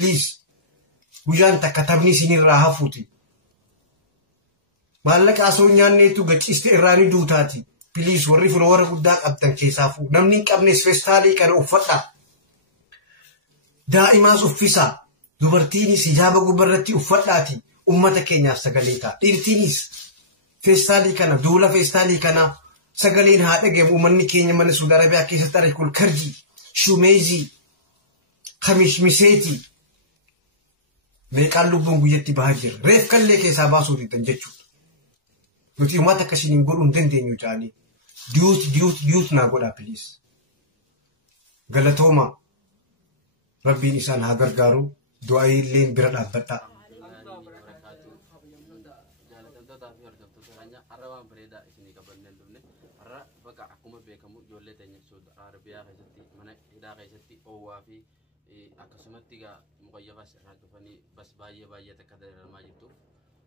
please guyaan takka taphni isinirraa hafuuti. Maallaqa asoo nyaanneetu gachiiste irraanii duutaati. Please warri filoowara guddaa qabdan keessaafuu namni hin qabnes feestaalii kana uffadhaa. Daa'imaas uffisaa. Dubartiinis hijaaba gubbarratti uffadhaati. Ummata keenyaaf sagalee ta'a. Dhiirtiinis feestaalii kana duula feestaalii kana sagaleen haa dhagahamu. Uummanni keenya mana Saudi Arabiyaa keessatti arginu karjii, shumeezii, kamishmiseetii. Meeqaan lubbuun guyyatti bahaa jira. Reef kallee keessaa baasuutiin jechuudha. Nuti uummata akkasiin godhuu hin dandeenyu jaanii. Diyuut naa godhaa please. Galatooma. Rabbiin isaan haa gargaaru. Du'aa illeen bira dhaabbadhaa.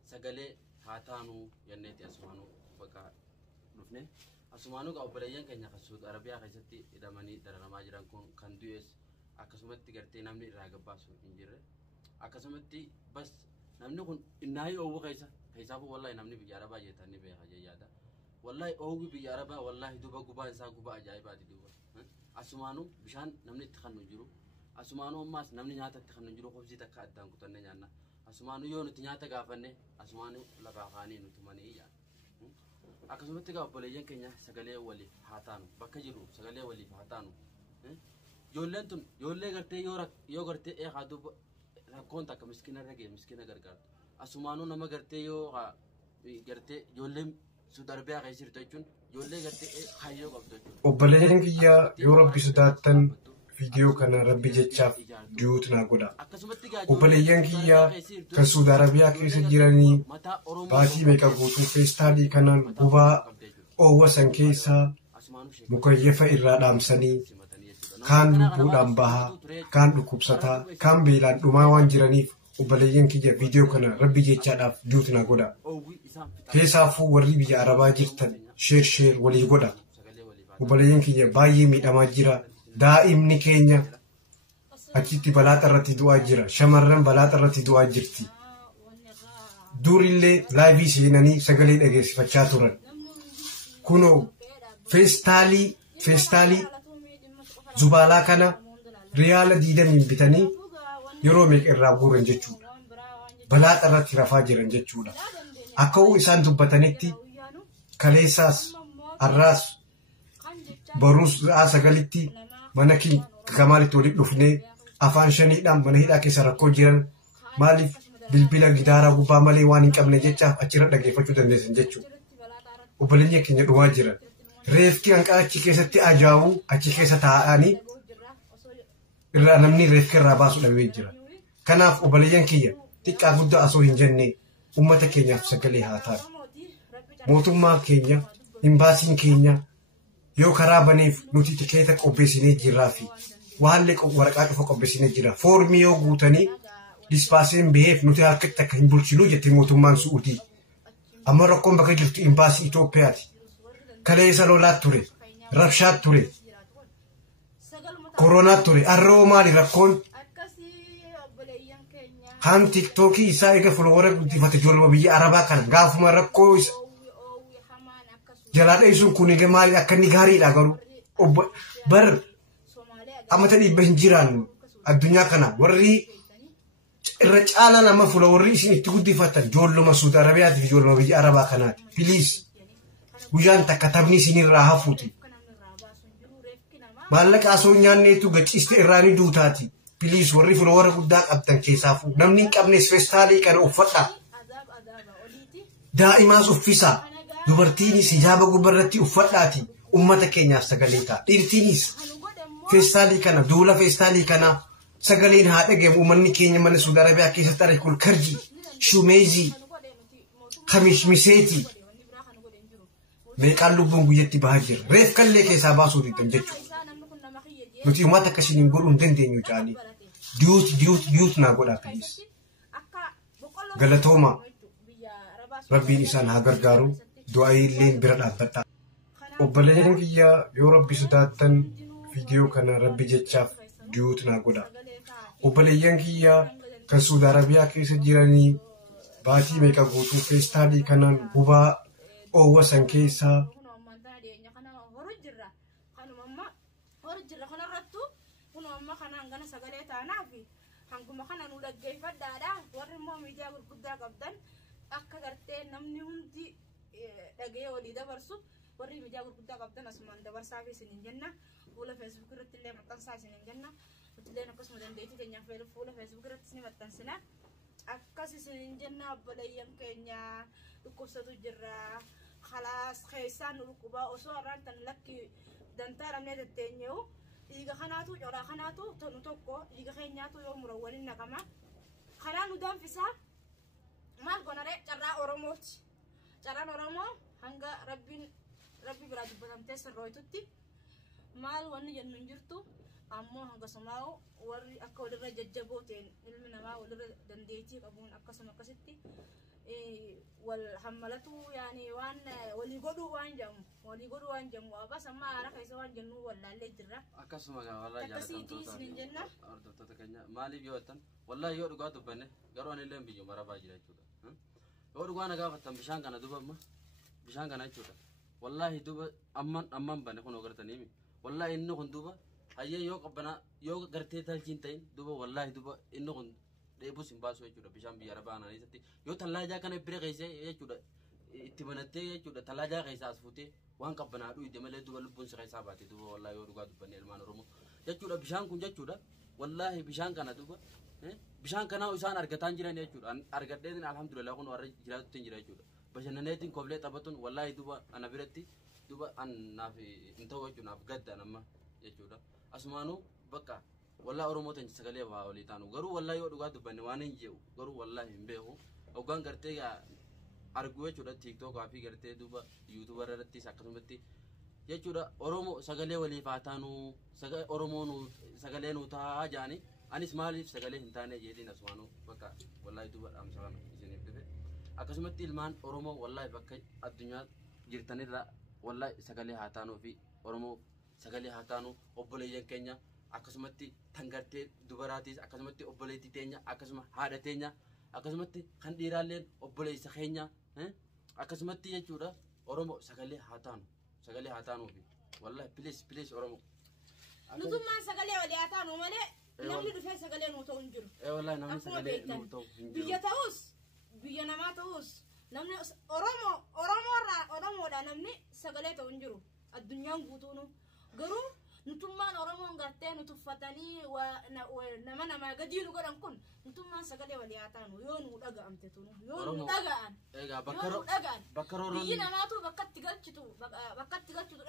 Sagalee haa taanu yanneeti asumaanuu bakka dhufne asumaanuu obboleeyyan keenya kan Saudi Arabiyaa keessatti hidhamanii dararamaa jiran kun kan du'es akkasumatti gartee namni irraa gabbaasu hin jirre akkasumatti bas namni kun innaayi oowwu keessaafuu wallahi namni biyya Arabaa jeetanii beeka jayyaadha wallahi oowwi biyya Arabaa wallahi duba gubaa isaa gubaa ajaa'ibaati duba asumaanuu bishaan namni itti kan jiru asumaanuu ammaas namni nyaata itti kan jiru hobsii takka addaan kutanne nyaanna asumaanuu yoo nuti nyaata gaafanne asumaanuu lafaa kaanii nuti manii yaa akkasumatti gaa obboleeyyan keenya sagalee waliif haa taanu bakka jiru sagalee waliif haa taanu ijoolleen tun ijoollee gartee yoo gartee eegaa duuba rakkoon takka miskiina ragee miskiina gargaartu asumaanuu nama gartee yoo gartee ijoolleen Saudi Arabiyaa keessa jirtu jechuun ijoollee gartee kaayyoo qabdu jechuudha. Obboleeyyan kiyyaa yoo rabbi sodaattan viidiyoo kana rabbi jechaaf diyuut naa godha. Obboleeyyan kiyyaa kan Saudi Arabiyaa keessa jiranii baatii meeqa guutuu feestaalii kanaan gubaa oowwa san keessaa mukayyafa irraa dhaamsanii kaan lubbuudhaan bahaa kaan dhukkubsataa kaan beelaan dhumaa waan jiraniif obboleeyyan kiyya viidiyoo kana rabbi jechaadhaaf diyuut naa godha. Keessaafuu warri biyya Arabaa jirtan sheer walii godha. Obboleeyyan kiyya baay'ee miidhamaa jira. Daa'imni keenya achitti balaata irratti du'aa jira. Shamarran balaata irratti du'aa jirti. Durillee laayivii seenanii sagalee dhageessifachaa turan. Kunoo feestaalii zubaalaa kana riyaala 20 bitanii yeroo meeqa irraa guuran jechuudha. Balaata irratti rafaa jiran jechuudha. Akka isaan dubbatanitti kaleessaas har'aas baruus ra'aa sagalitti mana kamaalitti walitti dhufnee afaan shaniidhaan mana hidhaa keessa rakkoo jiran maaliif bilbila gidaaraa gubbaa malee waan hin qabne jechaaf achirra dhageeffachuu dandeessan jechuudha. Obboleeyyan keenya dhumaa jiran. Reefki hanqaa achi keessatti ajaa'uu achi keessa taa'anii irraa namni reefki irraa baasu dhabee jira. Kanaaf obboleeyyan kiyya xiqqaa guddaa asoo hin jenne ummata keenyaaf sagalee haa taatu. Mootummaa keenya, imbaasiin keenya yoo karaa baneef nuti tikeeta qopheessinee jirraa fi waallee waraqaa dhufa qopheessinee jira. Foormii yoo guutanii dispaaseen baheef nuti harkatti akka hin bulchinuu jette mootummaan Suudii. Amma rakkoon bakka jirtu imbaasii Itoophiyaati. Kaleessa lolaat ture, rabshaat ture, koronaat ture. Arroo maali rakkoon? Haan tiktookii isaa eega filoowara guddifate ijoollee biyya Arabaa kana gaafuma rakkoo isa jalaa dheessuun kun egaa maali akka inni gaariidha garuu bar amata dhibba hin jiraan addunyaa kana warri irra caalaa nama filoowarri isin itti guddifatan ijoolluma Saudi Arabiyaati fi ijoolluma biyya Arabaa kanaati. Please guyyaan takka taphni isinirraa hafuuti. Maallaqa asoo nyaanneetu gachiiste irraanii duutaati. Please warri filoowara guddaa qabdan keessaafuu namni hin qabnes feestaalii kana uffadhaa. Daa'imaas uffisaa. Dubartiinis hijaaba gubbarratti uffadhaati. Ummata keenyaaf sagalee ta'a. Dhiirtiinis feestaalii kana duula feestaalii kana sagaleen haa dhagahamu. Uummanni keenya mana Saudi Arabiyaa keessatti arginu karjii, shumeezii, kamishmiseetii. Meeqaan lubbuun guyyatti bahaa jira. Reef kallee keessaa baasuutiin jechuudha. Nuti uummata akkasiin godhuu hin dandeenyu jaanii. Diyuut naa godhaa please. Galatooma. Rabbiin isaan haa gargaaru. Du'aa illeen bira dhaabbadhaa. Obboleeyyan kiyyaa yoo rabbi sodaattan viidiyoo kana rabbi jechaaf diyuut naa godhaa. obboleeyyan kiyyaa kan Suudi Arabiyaa keessa jiranii baatii meeqa guutuu feestaalii kanaan gubaa oowwa san keessaa hanguma kana nu dhaggeeffadhaadha warri immoo miidiyaa gurguddaa qabdan akka gartee namni hundi dhagee walii dabarsu warri miidiyaa gurguddaa qabdan asumaan dabarsaa fi isiniin jenna fuula feesbuuk irratti illee maxxansaa isiniin jenna nutilleen akkasuma dandeettii keenyaaf fuula feesbuuk irratti ni maxxansina akkas isiniin jenna obboleeyyan keenya dhukkubsatu jirra khalaas keessaan nu dhukkubaa osoo har'aan tan lakki dantaa dhabnee tetteenyeewu dhiiga kanaatu coraa kanaatu tonu tokko dhiiga keenyaatu yoo murawwaniin naqama kanaa nu danfisaa maal gonaree carraa oromooti carraan oromoo hanga rabbi biraa dubbatamtee sirrooytutti maal wanni jennu hin jirtu ammoo hanga sumaa'u warri akka walirra jajjaboo ta'een ilmi namaa walirra dandeettii qabuun akkasuma akkasitti wal hammalatu yaani waan walii godhuu waan jamu abas amma haara keessa waan jennu wallaallee jirra akkasuma wallahi jaallatamtoota hordoftoota keenya maaliif yoo ta'an wallahi yoo dhugaa dubbanne garuu ani illee biyyu marabaa jira jechuudha yoo dhugaa na gaafattan bishaan kana duba amma bishaan kana jechuudha wallahi duba amman bane kun ogartaniimi wallahi inni kun duba hayyee yoo qabbana yoo gartee talchiin ta'in duba wallahi duba inni kun dheebus hin baasu jechuudha bishaan biyya arabaa keessatti yoo tallaajaa kana bira keessa jechuudha itti banattee jechuudha tallaajaa keessa as fuutee waan qabbanaa dhuide malee duba lubbuun si keessaa baate duba wallahi yoo dhugaa dubbanne ilmaan oromoo jechuudha bishaan kun jechuudha wallahi bishaan kana duba bishaan kana isaan argataan jiran jechuudha argadheetin alhamdulillah kun warra jiraatutti jira jechuudha bashannaneetiin koblee taphatun wallahi duba ana biratti duba an naaf hin ta'u jechuudha naaf gadda nama jechuudha asumaanuu bakka والله أرومو تنجي سكالي باولي تانو غرو والله يو دوغا دبني وانين جيو غرو والله مبيهو اوغان غرتي أرجوه شودا تيك توك أبي غرتي دوبا يوتيوبر رتي ساكتومتي يا شودا أرومو سكالي ولي فاتانو سكال أرومو نو سكالي نو تا جاني أني سمالي سكالي هنتاني يدي نسوانو بكا والله دوبا أمسوان إزني بدي أكسمتي المان أرومو والله بكا الدنيا جرتني لا والله سكالي هاتانو في أرومو سكالي هاتانو أبولي كينيا akkasumatti tangartee dubaraatiis akkasumatti obboleettii teenya akkasuma haadha teenya akkasumatti kan dhiiraalleen obboleessa keenya akkasumatti jechuudha oromoo sagalee haa taanu fi wallahi please oromoo nutummaan sagalee walii haa taanu malee namni dhufee sagalee nuu ta'u hin jiru wallahi namni sagalee nuu ta'u hin jiru biyya ta'us biyya namaa ta'us namni oromoodha namni sagalee ta'u hin jiru addunyaan guutuunu garuu nutummaan oromoon gartee nutuffatanii nama gadii nu godhan kun nutummaan sagalee walii haa taanu yoo nu dhaga'amte tunu yoo nu dhaga'an biyyi namaatu bakkatti galchitu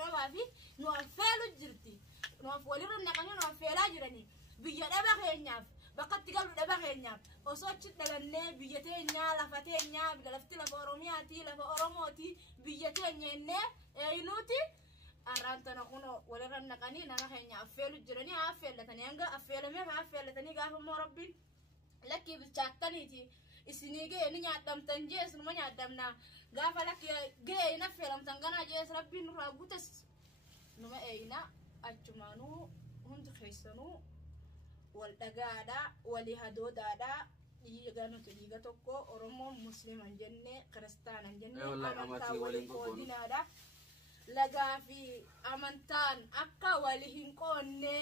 dhabaa fi nu affeelu jirti nu walirra naqanii nu affeelaa jiranii biyya dhaba keenyaaf bakkatti galu dhaba keenyaaf osoo achi dhalannee biyya teenyaa lafa teenyaa lafti lafa oromiyaati lafa oromooti biyya teenya innee eenyuuti arrantana kuno walirra naqanii nama keenya affeelu jiranii affeellatanii hanga affeellatanii gaafa immoo rabbiin lakkii bilchaattaniiti isinii ga'e ni nyaadhamtan jees numa nyaadhamna gaafa lakki ga'e hin affeelamtan ganaa jees rabbiin nurraa guutes numa eeyna achumaanuu hundi keessanuu wal dhagaadha walii hadoodaadha dhiiga tokko oromoon musliman jenne kiristaanan jenne amantaa waliin qoodinaadha lagaafi amantaan akka wali hin qoonne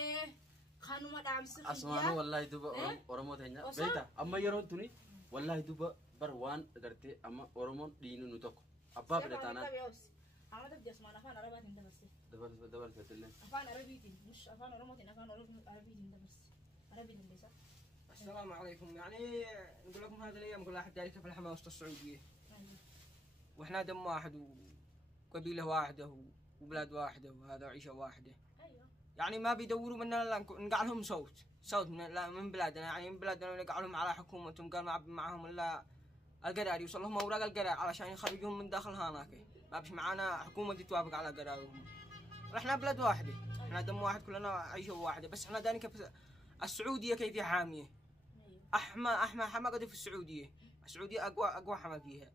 kanuma dhaamsifi asmaanu wallahi duba oromoo teenya beeta amma yeroon tuni wallahi duba bar waan gartee amma oromoon dhiinu nu tokko abbaa fedhataanaa amata jasmaan afaan arabaatiin dabarsatillee afaan arabiitiin mush afaan oromootiin afaan arabiitiin arabiitiin leysa السلام عليكم يعني نقول لكم هذه الايام كل واحد ذلك في الحماة وسط السعوديه واحنا دم واحد قبيلة واحدة وبلاد واحدة وهذا عيشة واحدة. أيوة. يعني ما بيدوروا مننا إلا نقع لهم صوت من بلادنا يعني من بلادنا نقع لهم على حكومتهم قال ما معهم إلا القرار يوصل لهم أوراق القرار علشان يخرجوهم من داخل هناك ما بش معانا حكومة دي توافق على قرارهم. احنا بلد واحدة احنا دم واحد كلنا عيشة واحدة بس احنا داني كيف السعودية كيف حامية. أحمى حماقة في السعودية أقوى حما فيها.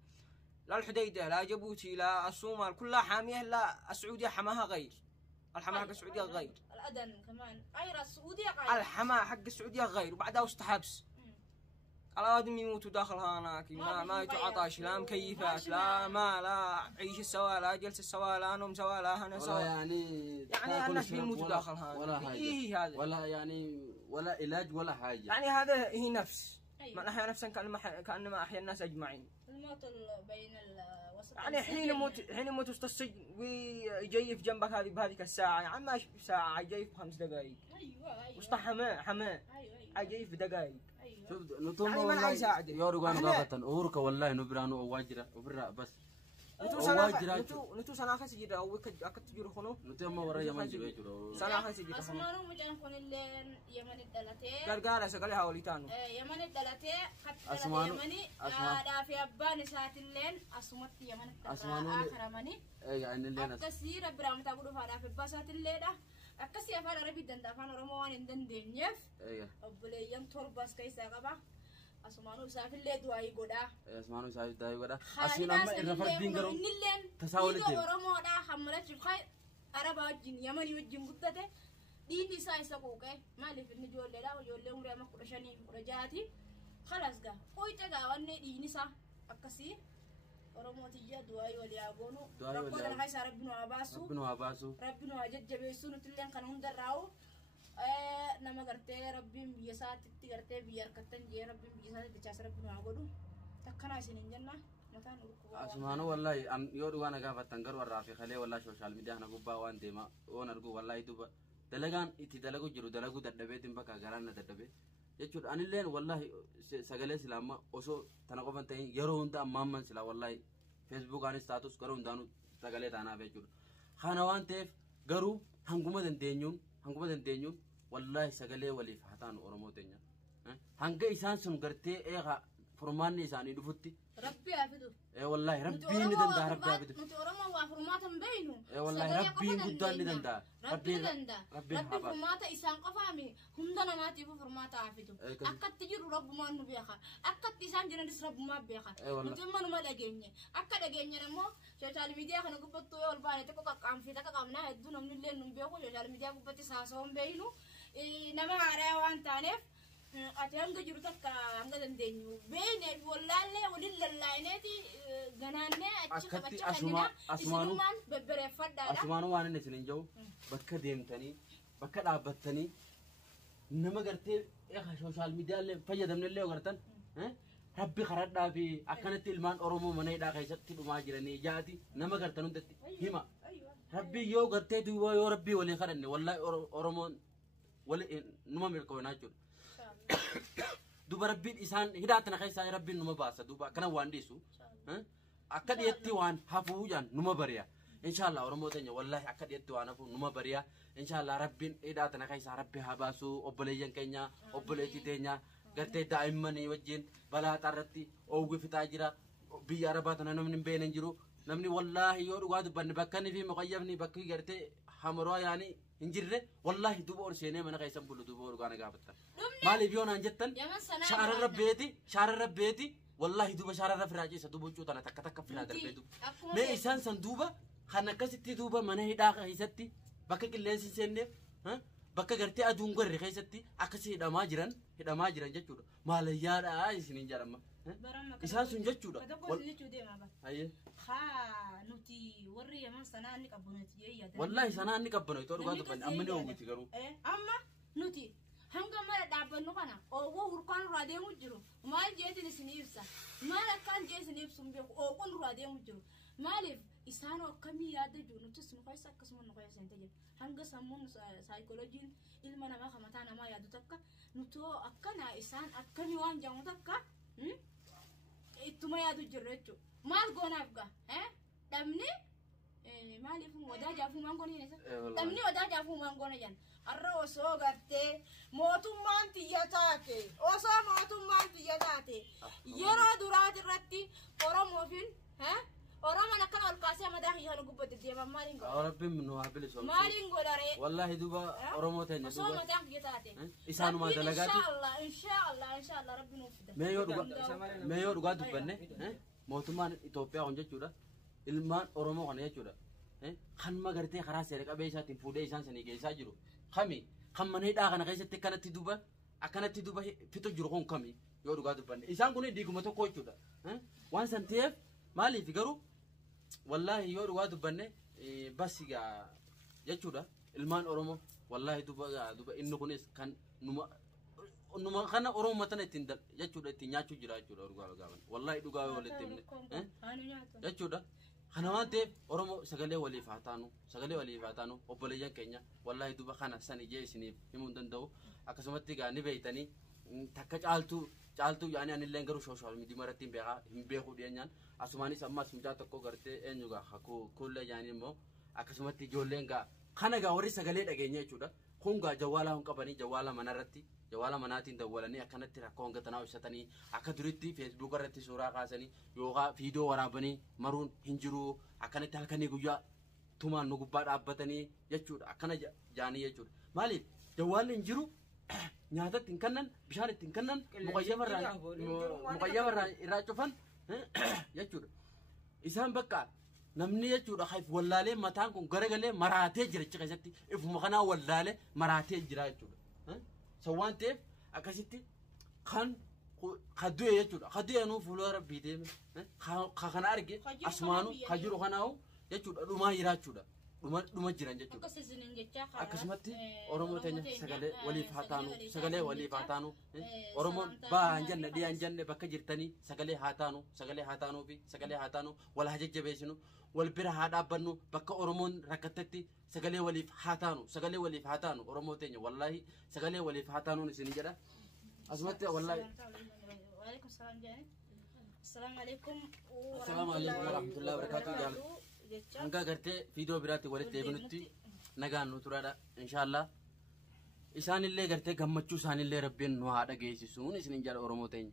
لا الحديدة لا جيبوتي لا الصومال كلها حامية لا السعودية حماها غير الحماة حق السعودية غير. الأذن كمان أيرا السعودية غير. الحماة حق السعودية غير وبعدها وسط حبس. الآدم يموتوا داخل هناك ما يتعطاش لا مكيفات لا ما لا عيش سوا لا جلس سوا لا نوم سوا لا هنا سوا يعني الناس بيموتوا داخل هناك ولا حاجة إيه هذا ولا يعني ولا علاج ولا حاجة يعني هذا هي نفس أيوة. من أحيا نفسا كأنما أحيا الناس أجمعين الموت بين الوسط يعني حين يموت وسط السجن ويجيف جنبك هذه بهذيك الساعة يعني ما ساعة يجيف 5 دقائق أيوة وسط حماة أيوة يجيف دقائق شوف نتوما يعني من حيساعدك يورغان غابتن اورك والله نبرانو واجرا وبرا بس نتو سنة خاص جدا أو أكتر جرو خنو نتوما ورا يمن جبيجو سنة خاص جدا خنو أسمعوا مجان كون اللي يمن الدلتة قال سقالي هاوليتانو يمن الدلتة حتى أسمعوا يمني لا في أبان ساعة اللين أسمعت يمن آخر مني يعني اللي أنا أكسير برام تقولوا فانا في بسات الليلة أكسي أفعل ربي دندا فانا رموان دندنيف أبلي يوم ترباس كيسا قبا أسمانو سافر الليل دواي قدا أسمانو سافر دواي قدا أسين أما إذا فردين قرو تساولي جيم ورمو دا حملت الخير أربا جن يمن يوجن قدته ديني سايسا قوكي مالي في النجول لا ويولي أمري أما قرشاني قرجاتي خلاص قا قويتا قا واني ديني سا أكسي ورمو تيجا دواي ولي أقونو ربنا نخيسا ربنا أباسو ربنا أججبسو نتلين قانون دراو nama gartee rabbiin biyya isaatti gartee biyya harkattan jee rabbiin biyya isaatti dachaasa rabbiin waa godhu takkana isin hin jenna mataan urkuu asmaanu wallahi an yoo dhugaa nagaa fattan garuu warraa fi kalee wallahi social media kana gubbaa waan deema oon argu wallahi duba dalagaan itti dalagu jiru dalaguu dadhabeetiin bakka garaan na dadhabee jechuudha anilleen wallahi sagalee silaama osoo tana qofan ta'in yeroo hunda ammaamman sila wallahi facebook anis staatus garuu hundaanu sagalee taanaaf jechuudha kana waan ta'eef garuu hanguma dandeenyuun wallahi sagalee waliif hataan oromoo teenya hanga isaan sun gartee eega furmaanni isaanii dhufutti rabbi afidu wallahi rabbiin ni danda'a rabbi afidu nuti oromoo waa furmaatan beeynu wallahi rabbiin guddaan ni danda'a rabbiin furmaata isaan qofaami hunda namaatiif furmaata afidu akkatti jiru rabbumaan nu beeka akkatti isaan jiranis rabbumaa beeka nuti manuma dhageenye akka dhageenye immoo social media kana gubbattuu yoo olbaane tokko qaqqaamfii takka qabnaa hedduu namni illee nu beeku social media gubbatti saasoon beeynu nama haaraa waan taaneef ati hanga jiru takka hanga dandeenyu beene wallaalle waliin lallaa'ineeti ganaannee achi qabacha kannina isinumaan bebbereeffadhaadha asumaanu waan inni isin hin jiru bakka deemtanii bakka dhaabbattanii nama gartee social media illee fayyadamne illee gartan rabbi karadhaa fi akkanatti ilmaan oromoo mana hidhaa keessatti dhumaa jiranii jaati nama gartan hundatti hima rabbi yoo gartee duuba yoo rabbii walii kadhanne wallahi oromoon wali numa milkoonaa jechuudha duba rabbiin isaan hidhaatana keessaa rabbiin numa baasa duba kana waan dhiisu akka dhiyetti waan hafuu jaan numa bariya inshallah oromoo teenya wallahi akka dhiyetti waan hafuu numa bariya inshallah rabbiin hidhaatana keessaa rabbi haa baasu obboleeyyan keenya obboleetti teenya gartee daa'immanii wajjin balaa xarratti oowwi fitaa jira biyya arabaa tana namni hin beenen jiru namni wallahi yoo dhugaa dubbanne bakkanni fi muqayyabni bakki gartee hamaroo yaani hinjirre wallahi duba ol seenee mana keessan bulu duba ol gaana gaafattan maaliif yoo naan jettan shaara rabbeeti wallahi duba shaara rafiraajisa duba cuutana takka takka filaa darbee duba mee isaan san duba kan akkasitti duba mana hidhaa keessatti bakka qilleensi seenneef bakka gartee aduun gorre keessatti akkasi hidhamaa jiran jechuudha maalayyaadha isiniin jedhama isaan sun jechuudha nuti warri yaman sanaa ni qabbanoti yeeyyaatan wallahi sanaa ni qabbanoti dhugaa dubbanne amma ni oowwiti garuu amma nuti hanga mara dhaabbannu kana oowwoo hurkaan irraa deemu jiru maal jeetin isin ibsa maal akkaan jee isin ibsu hin beeku oowwoon irraa deemu jiru maaliif isaan akkamii yaada jiru nutis nu keessa akkasuma nu keessa hin tajaajilu hanga sammuun saayikolojiin ilma namaa kamataa namaa yaadu takka nutoo akkana isaan akkamii waan jedhamu takka ittuma yaadu jirru jechuudha maal goonaaf gaa dhabni maaliif wadaa jaafuu maangoon hin isa dhabni wadaa jaafuu maangoon jan har'a osoo gartee mootummaan tiyya taate yeroo duraati irratti oromoofiin oromoon akkana ol kaasee madaa hiyyaan gubbatti deeman maaliin godha rabbiin nu haa bilisoo maaliin godharee wallahi duba oromoo teenya osoo madaa kiyya taate isaanuma dalagaati inshallah rabbi nuuf fida mee yoo dhugaa dubbanne mootummaan Itoophiyaa kun jechuudha ilmaan oromoo kana jechuudha kan magartee karaa seera qabeessaatiin fuudhee isaan sanii geessaa jiru kami kan mana hidhaa kana keessatti akkanatti duba fixu jiru kun kami yoo dhugaa dubbanne isaan kun diiguma tokko jechuudha waan san ta'eef maaliif garuu wallaahi yoo dhugaa dubbanne basigaa jechuudha ilmaan oromoo wallaahi duba inni kunis kan numa kana oromoo matana ittiin jechuudha ittiin nyaachuu jira jechuudha dhugaa gaaban wallaahi dhugaa yoo walitti himne jechuudha kana waan ta'eef oromoo sagalee waliif haa taanu obboleeyyan keenya wallaahi duba kana san ijee isiniif himuu hin danda'u akkasumatti gaa ni beeytanii takka caaltuu yaani anillee garuu sooshaal miidiyaa irratti hin beeku dhiyeenyaan asumaanis ammas mucaa tokko gartee eenyu gaa kuullee yaani immoo akkasumatti ijoolleen gaa kana gaa warri sagalee dhageenya jechuudha kun gaa jawwaalaa hin qabanii jawwaala manarratti jawwaala manaatiin dawwalanii akkanatti rakkoo hangatanaa ibsatanii akka duritti feesbuuk irratti suuraa kaasanii yookaan viidiyoo waraabanii maruun hin jiru akkanatti halkanii guyyaa tumaan nu gubbaa dhaabbatanii jechuudha akkana jaanii jechuudha maaliif jawwaalli hin jiru nyaatatti hin kannan bishaan ittiin kannan muqayyaba irraa cufan jechuudha isaan bakka namni jechuudha haif wallaalee mataan kun garagalee maraatee jira achi keessatti ifuma kanaa wallaalee maraatee jira jechuudha sawwan ta'eef akkasitti kan kaddu'e jechuudha kaddu'e nuu fuula rabbii deeme kana arge asmaanu kajiru kanaahu jechuudha dhumaa jiraachuudha dhuma jiran jechuudha akkasumatti oromoo teenya sagalee waliif haa taanu oromoon baa hin jenne dhiyaa hin jenne bakka jirtanii sagalee haa taanu wal haa jajjabeessinu wal bira haa dhaabbannu bakka oromoon rakkatetti sagalee waliif haa taanu oromoo teenya wallaahi sagalee waliif haa taanuun isin jedha asumatti wallaahi Assalamu alaikum warahmatullahi wabarakatuh hanga gartee viidiyoo biraatti walitti deebinutti nagaan nu turaadha inshallah isaanillee gartee gammachuu isaanillee rabbiin nu haa dhageessisuun isin jedha oromoo teenya